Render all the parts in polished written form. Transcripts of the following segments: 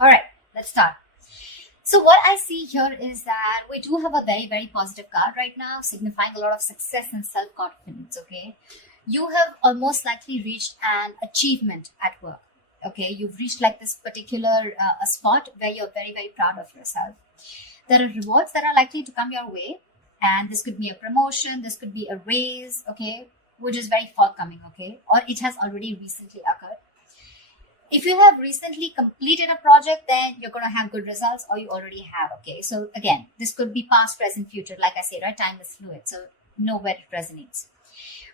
All right, let's start. So what I see here is that we do have a very, very positive card right now, signifying a lot of success and self-confidence, okay? You have almost likely reached an achievement at work, okay? You've reached like this particular a spot where you're very, very proud of yourself. There are rewards that are likely to come your way, and this could be a promotion, this could be a raise, okay? Which is very forthcoming, okay? Or it has already recently occurred. If you have recently completed a project, then you're going to have good results, or you already have, okay? So again, this could be past, present, future. Like I say, right? Time is fluid, so know where it resonates.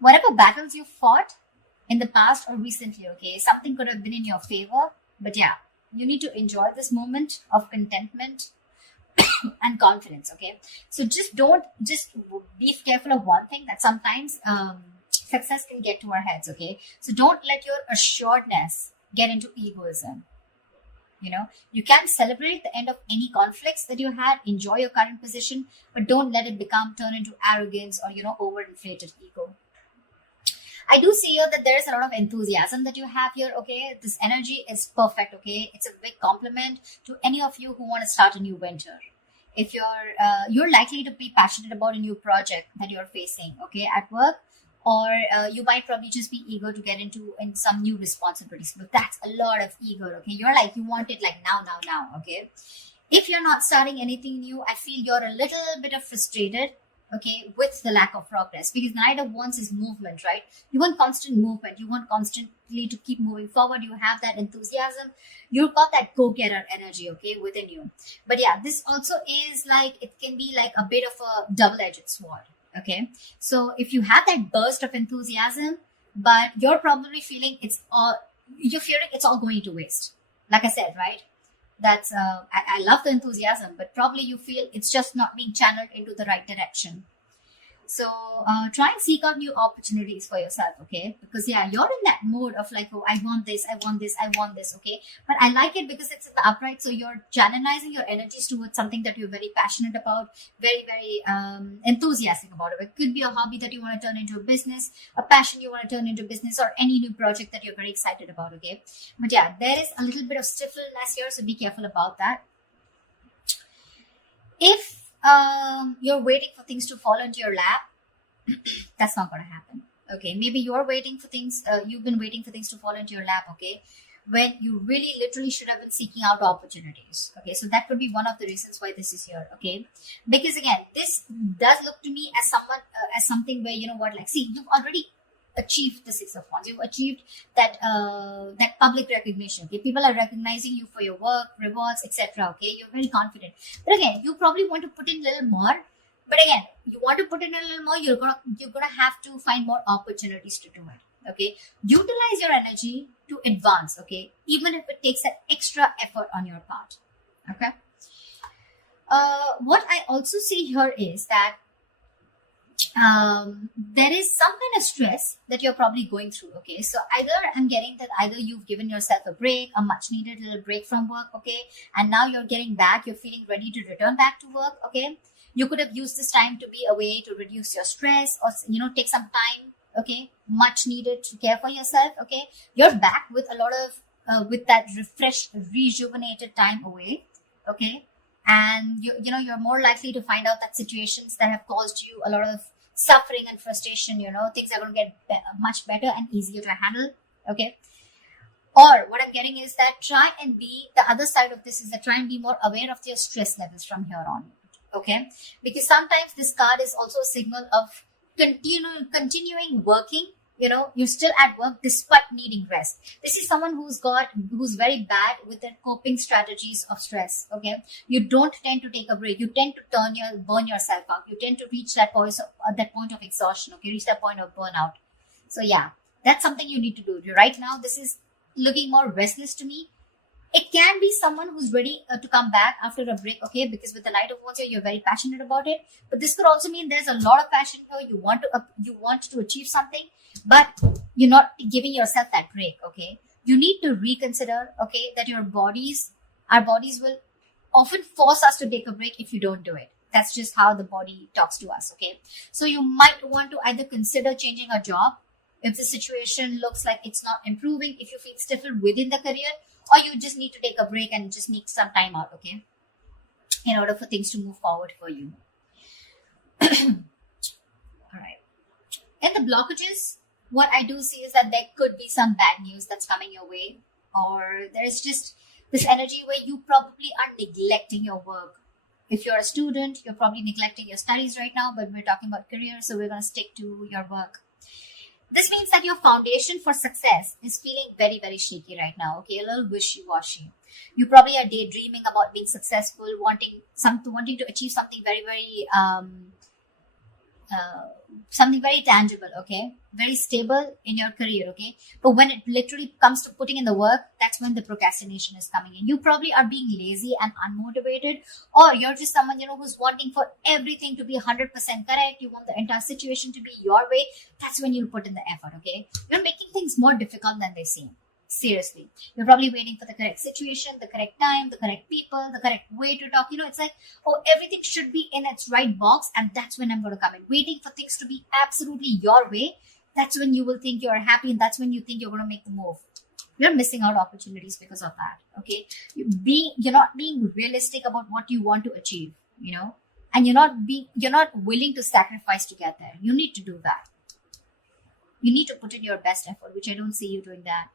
Whatever battles you fought in the past or recently, okay, something could have been in your favor, but yeah, you need to enjoy this moment of contentment and confidence, okay? So just be careful of one thing, that sometimes success can get to our heads, okay? So don't let your assuredness get into egoism. You can celebrate the end of any conflicts that you had, enjoy your current position, but don't let it turn into arrogance or overinflated ego. I do see here that there is a lot of enthusiasm that you have here, okay? This energy is perfect, okay? It's a big compliment to any of you who want to start a new venture. If you're likely to be passionate about a new project that you're facing, okay, at work, or you might probably just be eager to get into some new responsibilities. But that's a lot of eager, okay? You want it like now, okay? If you're not starting anything new, I feel you're a little bit of frustrated, okay, with the lack of progress. Because the Knight of Wands is movement, right? You want constant movement. You want constantly to keep moving forward. You have that enthusiasm. You've got that go-getter energy, okay, within you. But yeah, this also is like, it can be like a bit of a double-edged sword. Okay, so if you have that burst of enthusiasm, but you're probably feeling it's all going to waste. Like I said, right? That's I love the enthusiasm, but probably you feel it's just not being channeled into the right direction. So try and seek out new opportunities for yourself, okay? Because yeah, you're in that mode of like, oh, I want this, okay? But I like it because it's in the upright, so you're channelizing your energies towards something that you're very passionate about, very, very enthusiastic about it. It could be a hobby that you want to turn into a business, a passion you want to turn into business, or any new project that you're very excited about, okay? But yeah, there is a little bit of stiffness here, so be careful about that. If you're waiting for things to fall into your lap, that's not going to happen, okay? Maybe you're waiting for things, you've been waiting for things to fall into your lap, okay, when you really literally should have been seeking out opportunities, okay? So that could be one of the reasons why this is here, okay? Because again, this does look to me as something where, see, you've already achieved the Six of Wands. You've achieved that public recognition, okay? People are recognizing you for your work, rewards, etc., okay? You're very confident. But again, you probably want to put in a little more. But again, you want to put in a little more, you're gonna have to find more opportunities to do it, okay? Utilize your energy to advance, okay? Even if it takes an extra effort on your part, okay? What I also see here is that there is some kind of stress that you're probably going through, okay? So I'm getting that either you've given yourself a break, a much needed little break from work, okay? And now you're getting back, you're feeling ready to return back to work, okay? You could have used this time to be away to reduce your stress, or take some time, okay? Much needed to care for yourself, okay? You're back with a lot of with that refreshed, rejuvenated time away, okay? And you're more likely to find out that situations that have caused you a lot of suffering and frustration, things are going to get much better and easier to handle, okay? Or what I'm getting is that the other side of this is that try and be more aware of your stress levels from here on, okay? Because sometimes this card is also a signal of continuing working. You're still at work despite needing rest. This is someone who's very bad with their coping strategies of stress, okay? You don't tend to take a break. You tend to burn yourself out. You tend to reach that point of exhaustion, okay? Reach that point of burnout. So yeah, that's something you need to do. Right now, this is looking more restless to me. It can be someone who's ready to come back after a break, okay? Because with the Knight of Wands here, you're very passionate about it. But this could also mean there's a lot of passion here. You want to achieve something, but you're not giving yourself that break, okay? You need to reconsider, okay, that our bodies will often force us to take a break if you don't do it. That's just how the body talks to us, okay? So you might want to either consider changing a job if the situation looks like it's not improving, if you feel stifled within the career, or you just need to take a break and just need some time out, okay, in order for things to move forward for you. All right. In the blockages, what I do see is that there could be some bad news that's coming your way, or there's just this energy where you probably are neglecting your work. If you're a student, you're probably neglecting your studies right now, but we're talking about career, so we're going to stick to your work. This means that your foundation for success is feeling very, very shaky right now, okay? A little wishy-washy. You probably are daydreaming about being successful, wanting to achieve something something very tangible, okay? Very stable in your career, okay? But when it literally comes to putting in the work, that's when the procrastination is coming in. You probably are being lazy and unmotivated, or you're just someone, who's wanting for everything to be 100% correct. You want the entire situation to be your way. That's when you'll put in the effort, okay? You're making things more difficult than they seem. Seriously. You're probably waiting for the correct situation, the correct time, the correct people, the correct way to talk. It's like, oh, everything should be in its right box, and that's when I'm going to come in. Waiting for things to be absolutely your way, that's when you will think you're happy, and that's when you think you're going to make the move. You're missing out opportunities because of that, okay? You're not being realistic about what you want to achieve, and you're not willing to sacrifice to get there. You need to do that. You need to put in your best effort, which I don't see you doing that.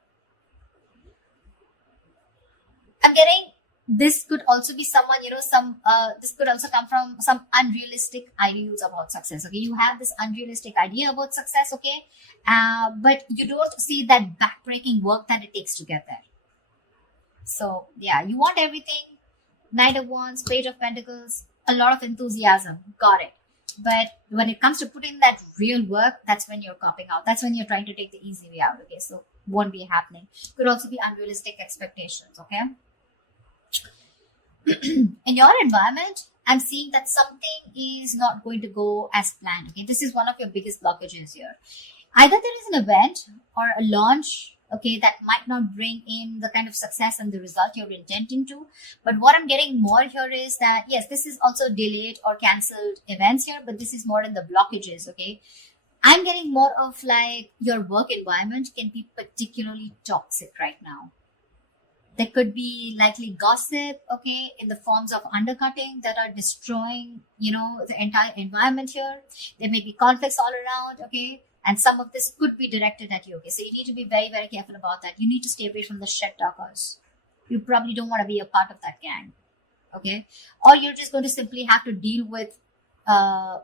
I'm getting this could also be someone, this could also come from some unrealistic ideals about success, okay? You have this unrealistic idea about success, okay? But you don't see that backbreaking work that it takes to get there. So, yeah, you want everything. Knight of Wands, Page of Pentacles, a lot of enthusiasm. Got it. But when it comes to putting that real work, that's when you're copping out. That's when you're trying to take the easy way out, okay? So, won't be happening. Could also be unrealistic expectations, okay? In your environment, I'm seeing that something is not going to go as planned, okay? This is one of your biggest blockages here. Either there is an event or a launch, okay, that might not bring in the kind of success and the result you're intending to. But what I'm getting more here is that, yes, this is also delayed or cancelled events here, but this is more in the blockages, okay? I'm getting more of like your work environment can be particularly toxic right now. There could be likely gossip, okay, in the forms of undercutting that are destroying, the entire environment here. There may be conflicts all around, okay, and some of this could be directed at you, okay. So you need to be very, very careful about that. You need to stay away from the shit talkers. You probably don't want to be a part of that gang, okay, or you're just going to simply have to deal with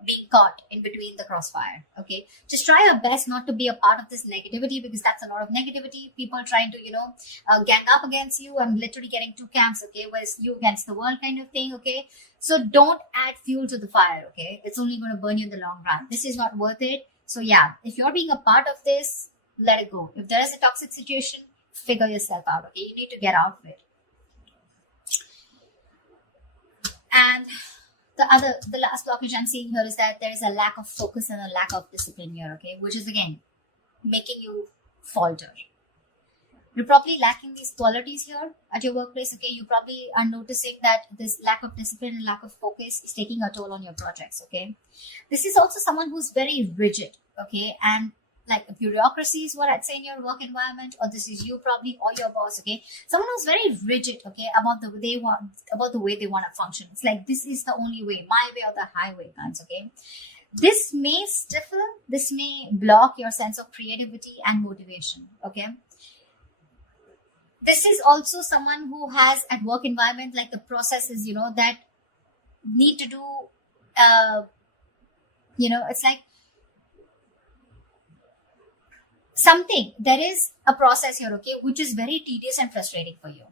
being caught in between the crossfire, okay? Just try your best not to be a part of this negativity, because that's a lot of negativity. People trying to, gang up against you and literally getting two camps, okay? Whereas you against the world kind of thing, okay? So don't add fuel to the fire, okay? It's only going to burn you in the long run. This is not worth it. So yeah, if you're being a part of this, let it go. If there is a toxic situation, figure yourself out, okay? You need to get out of it. And the last blockage I'm seeing here is that there is a lack of focus and a lack of discipline here, okay? Which is, again, making you falter. You're probably lacking these qualities here at your workplace, okay? You probably are noticing that this lack of discipline and lack of focus is taking a toll on your projects, okay? This is also someone who's very rigid, okay? And like a bureaucracy is what I'd say in your work environment, or this is you probably, or your boss, okay? Someone who's very rigid, okay, about the way they want to function. It's like, this is the only way, my way or the highway kinds, okay? This may stifle, this may block your sense of creativity and motivation, okay? This is also someone who has at work environment, like the processes, that need to do, it's like, there is a process here, okay, which is very tedious and frustrating for you.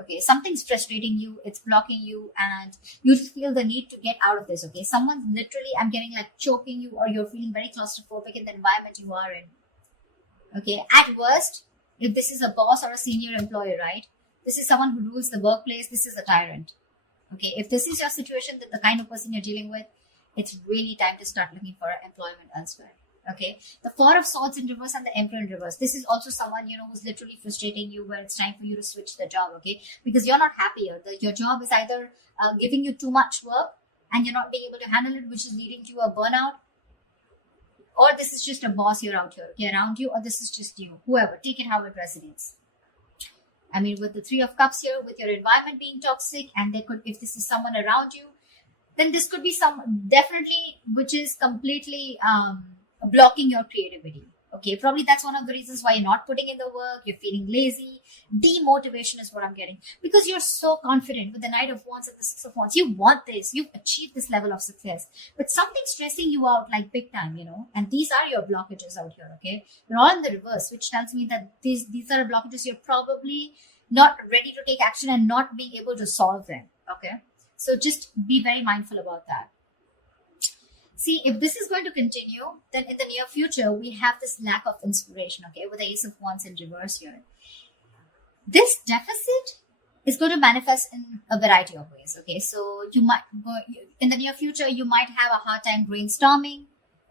Okay, something's frustrating you, it's blocking you, and you just feel the need to get out of this, okay? Someone's literally, I'm getting like choking you, or you're feeling very claustrophobic in the environment you are in. Okay, at worst, if this is a boss or a senior employee, right? This is someone who rules the workplace, this is a tyrant. Okay, if this is your situation, that the kind of person you're dealing with, it's really time to start looking for employment elsewhere. Okay, the Four of Swords in reverse and the Emperor in reverse. This is also someone, who's literally frustrating you, where it's time for you to switch the job, okay? Because you're not happier. Your job is either giving you too much work and you're not being able to handle it, which is leading to a burnout, or this is just a boss here out here, okay, around you, or this is just you. Whoever, take it how it resonates. I mean, with the Three of Cups here, with your environment being toxic, and there could, if this is someone around you, then this could be some definitely which is completely blocking your creativity. Okay, probably that's one of the reasons why you're not putting in the work. You're feeling lazy. Demotivation is what I'm getting, because you're so confident with the Knight of Wands and the Six of Wands. You want this. You've achieved this level of success, but something's stressing you out like big time, you know. And these are your blockages out here. Okay, they're all in the reverse, which tells me that these are blockages you're probably not ready to take action and not being able to solve them. Okay, so just be very mindful about that. See, if this is going to continue, then in the near future, we have this lack of inspiration, okay, with the Ace of Wands in reverse here. This deficit is going to manifest in a variety of ways, okay? So you might, in the near future, you might have a hard time brainstorming,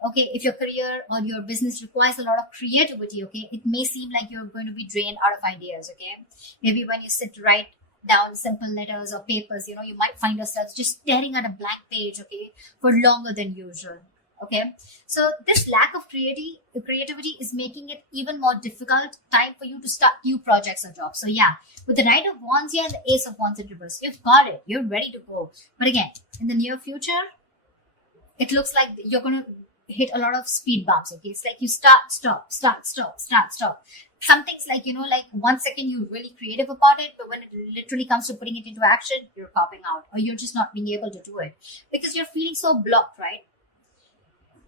okay? If your career or your business requires a lot of creativity, okay, it may seem like you're going to be drained out of ideas, okay? Maybe when you sit to write down simple letters or papers, you know, you might find yourselves just staring at a blank page, okay, for longer than usual. Okay, so this lack of creativity is making it even more difficult time for you to start new projects or jobs. So yeah, with the Knight of Wands here and the Ace of Wands in reverse, you've got it, you're ready to go. But again, in the near future, it looks like you're going to hit a lot of speed bumps. Okay, it's like you start, stop. Something's like, you know, like 1 second you're really creative about it, but when it literally comes to putting it into action, you're popping out, or you're just not being able to do it because you're feeling so blocked, right?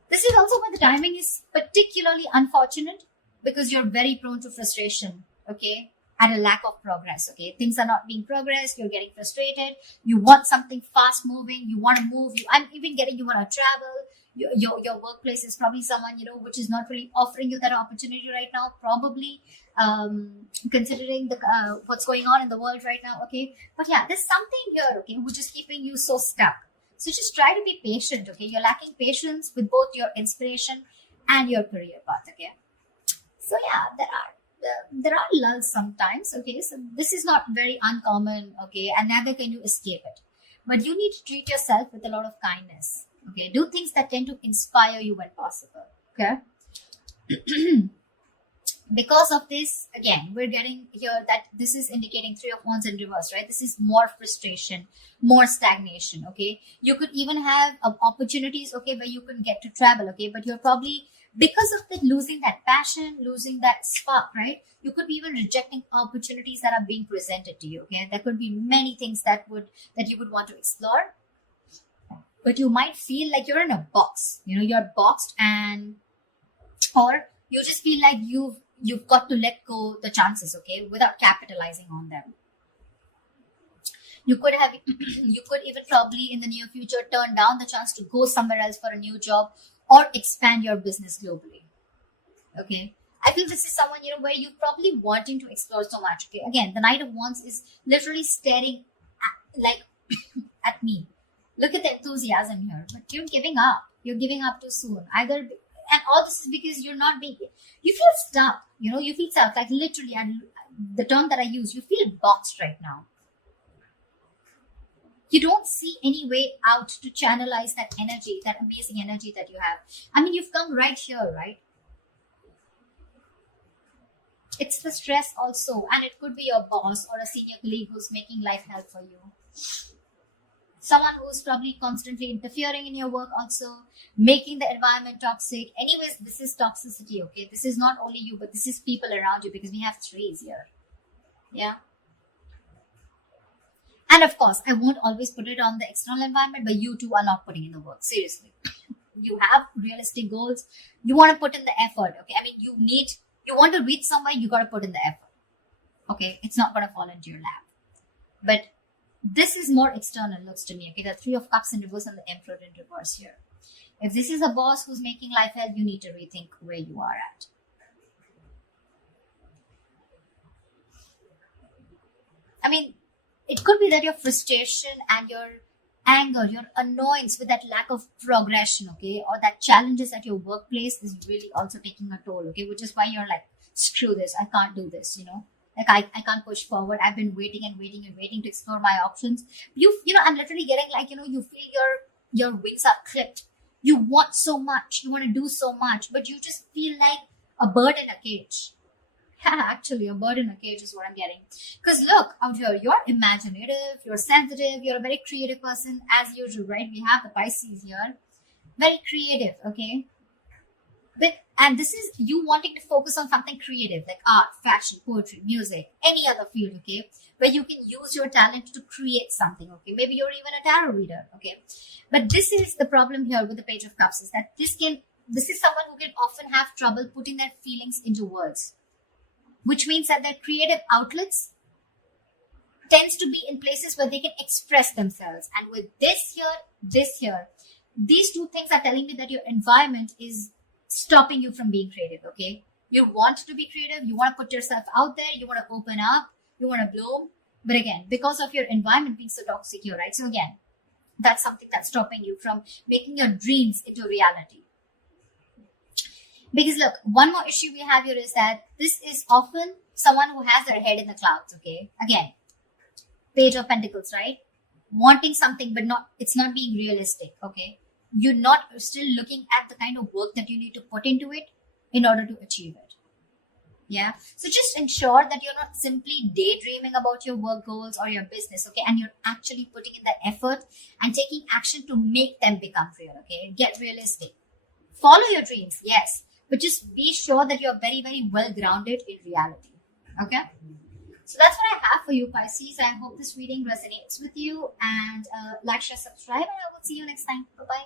This is also why the timing is particularly unfortunate, because you're very prone to frustration, okay, and a lack of progress, okay? Things are not being progressed, you're getting frustrated, you want something fast moving, you want to move, I'm even getting you want to travel. Your workplace is probably someone, you know, which is not really offering you that opportunity right now, probably considering the what's going on in the world right now, okay? But yeah, there's something here, okay, which is keeping you so stuck. So just try to be patient, okay? You're lacking patience with both your inspiration and your career path, okay? So yeah, there are lulls sometimes, okay? So this is not very uncommon, okay? And neither can you escape it. But you need to treat yourself with a lot of kindness. Okay, do things that tend to inspire you when possible. Okay. Because of this, again, we're getting here that this is indicating Three of Wands in reverse, right? This is more frustration, more stagnation. Okay, you could even have opportunities, okay, where you can get to travel, okay, but you're probably, because of the losing that passion, losing that spark, right? You could be even rejecting opportunities that are being presented to you. Okay, there could be many things that you would want to explore. But you might feel like you're in a box, you know, you're boxed, and or you just feel like you've got to let go the chances, okay, without capitalizing on them. You could even probably in the near future turn down the chance to go somewhere else for a new job or expand your business globally. Okay, I feel this is someone, you know, where you're probably wanting to explore so much. Okay, again, the Knight of Wands is literally staring at me. Look at the enthusiasm here, but you're giving up. You're giving up too soon. And all this is because you're not being, you feel stuck, you know, you feel stuck, like literally, and the term that I use, you feel boxed right now. You don't see any way out to channelize that energy, that amazing energy that you have. I mean, you've come right here, right? It's the stress also, and it could be your boss or a senior colleague who's making life hell for you. Someone who's probably constantly interfering in your work also, making the environment toxic. Anyways, this is toxicity, okay? This is not only you, but this is people around you, because we have trees here. Yeah. And of course, I won't always put it on the external environment, but you too are not putting in the work. Seriously. You have realistic goals. You want to put in the effort, okay? I mean, you want to reach somewhere, you got to put in the effort. Okay? It's not going to fall into your lap. But this is more external, looks to me. Okay, the Three of Cups in reverse and the Emperor in reverse here. If this is a boss who's making life hell, you need to rethink where you are at. I mean, it could be that your frustration and your anger, your annoyance with that lack of progression, okay, or that challenges at your workplace is really also taking a toll, okay, which is why you're like, screw this, I can't do this, you know. Like I can't push forward. I've been waiting to explore my options. You know, I'm literally getting like, you know, you feel your wings are clipped. You want so much. You want to do so much, but you just feel like a bird in a cage. Actually, a bird in a cage is what I'm getting. Because look, out here, you're imaginative, you're sensitive, you're a very creative person as usual, right? We have the Pisces here. Very creative, okay? And this is you wanting to focus on something creative like art, fashion, poetry, music, any other field, okay? Where you can use your talent to create something, okay? Maybe you're even a tarot reader, okay? But this is the problem here with the Page of Cups is that this is someone who can often have trouble putting their feelings into words, which means that their creative outlets tends to be in places where they can express themselves. And with this here, these two things are telling me that your environment is stopping you from being creative, okay? You want to be creative, you want to put yourself out there, you want to open up, you want to bloom. But again, because of your environment being so toxic here, right? So again, that's something that's stopping you from making your dreams into reality. Because look, one more issue we have here is that this is often someone who has their head in the clouds, okay? Again, Page of Pentacles, right? Wanting something, but it's not being realistic, okay? You're not still looking at the kind of work that you need to put into it in order to achieve it. Yeah. So just ensure that you're not simply daydreaming about your work goals or your business, okay? And you're actually putting in the effort and taking action to make them become real, okay? Get realistic. Follow your dreams, yes. But just be sure that you're very, very well grounded in reality, okay? So that's what I have for you, Pisces. I hope this reading resonates with you. And like, share, subscribe, and I will see you next time. Bye-bye.